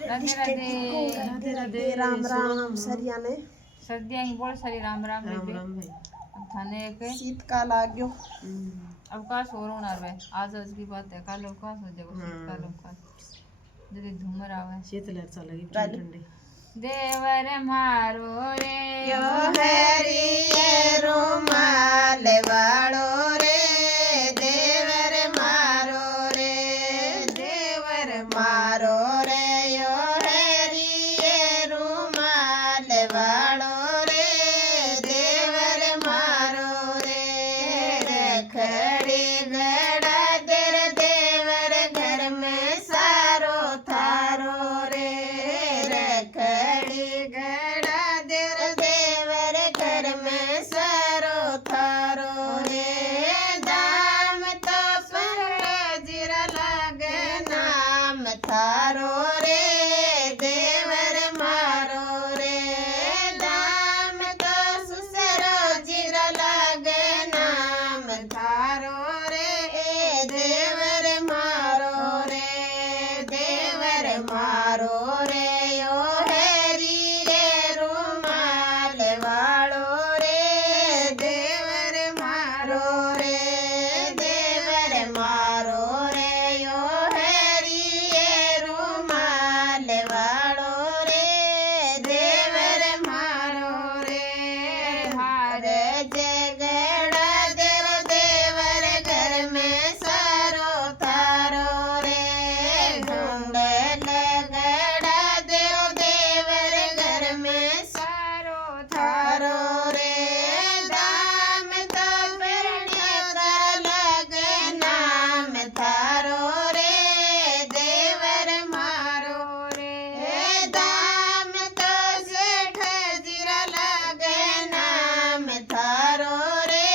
राधे राधे राधे राधे राम राम सरिया ने सर्दियाँ ही बहुत सारी राम राम राम बेबे राम भाई अब थाने एक शीतकाल आ गयो अवकाश हो रहा है आज आज की बात है कल अवकाश हो जाएगा शीतकाल अवकाश जल्दी झूमर आवे शीत लहर सा लगी ठंडी देवर मारो रे यो हरी रुमाल वालो रे देवर मारो रे यो हरी रुमाल वालो रे देवर मारो रे रखड़ी गड़ा तेर देवर घर में सारो थारो रे रखड़ी गड़ा तेर देवर घर में सारो थारो रे दाम तो जीरा लागे नाम थारो रे देवर मारो रे दाम तो सुसरो जीरा लागे नाम थारो रे देवर मारो रे यो हेरी रे रुमाल वालो रे देवर मारो रे यो हेरी रुमाल वालो रे देवर मारो रे हार जगड़ा देव देवर घर में सारो थारो रे ढूंढ लगड़ा देव देवर घर में सारो थारो रे दाम तो फिरने का लगे नाम थारो रे देवर मारो रे दाम तो सेठ जीरा लगे नाम थारो रे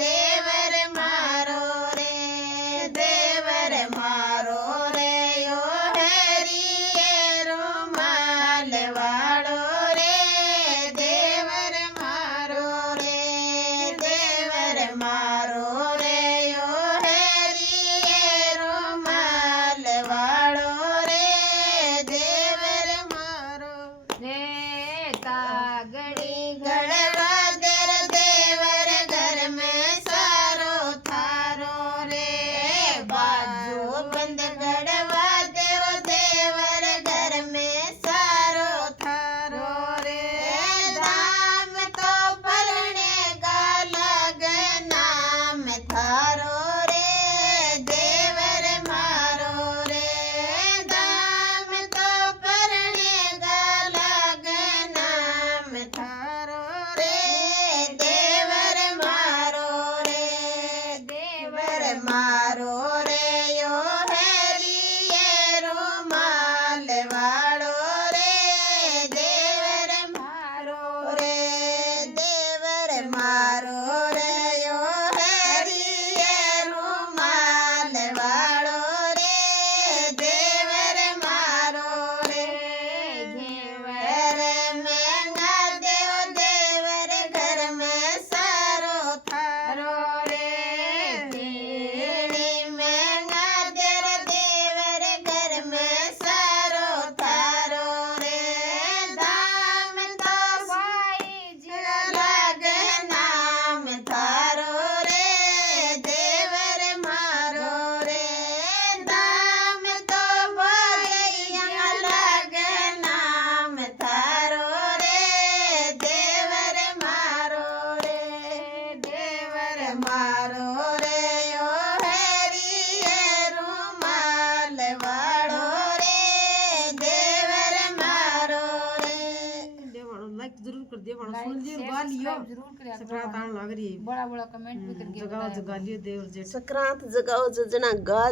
देवर मारो रे यो हेरी रुमाल वालो रे देवर मारो रे यो हेरी रुमाल वालो रे देवर मारो रे कागड़ी गड़वा देर देवर घर में सारो थारो रे बाजू बंद गड़वा देव देवर घर में सारो थारो रे दाम तो भरने का लगे नाम थारो रे देवर मारो रे दाम तो भरने का लगे नाम थारो रे देवर मारो रे यो हेरी रुमाल वालो रे देवर मारो रे यो हेरी रुमाल वालो रे देवर मारो रे घेवर महंगा देव देवर घर में सारो थारो रे भेड़ी महंगा देर देवर घर में सारो थारो रे दाम तो भाई जीरा लागे नाम थारो रे देवर मारो रे दाम तो भाई लागे नाम थारो रे देवर मारो रे यो हेरी रुमाल वालो रे देवर मारो रे लाइक जरूर कर दियो सुन लियो गा लियो जरूर करिया संक्रांत आने लग रही है बड़ा बड़ा कमेंट भी करके जगाओ जगा लियो देवर जेठ संक्रांत जगाओ जजना गा